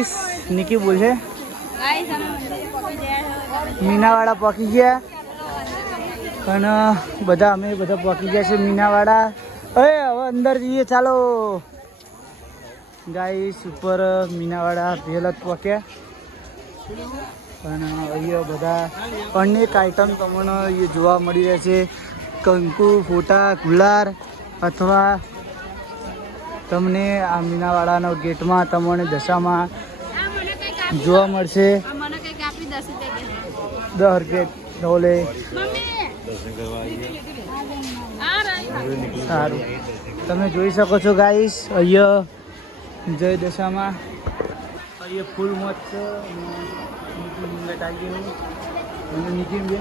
Guys Niki બોલ છે મીનાવાડા પહોંચી ગયા અને બધા અમે બધા પહોંચી ગયા છે મીનાવાડા. હવે અંદર જઈએ ચાલો ગાઈસ. ઉપર મીનાવાડા પહેલા જ પહોંચ્યા અને અહીંયા બધા અનેક આઈટમ તમને અહીંયા જોવા મળી રહે છે. કંકુ, ફોટા, ગુલાર અથવા તમને આ મીનાવાડાના ગેટમાં તમને દશામાં જોવા મળશે. 10 રૂપિયા ઢોલે સારું તમે જોઈ શકો છો ગાઈસ. અહીંયા જય દશામાં અહીંયા ફૂલ મોજ છે. નીચે બે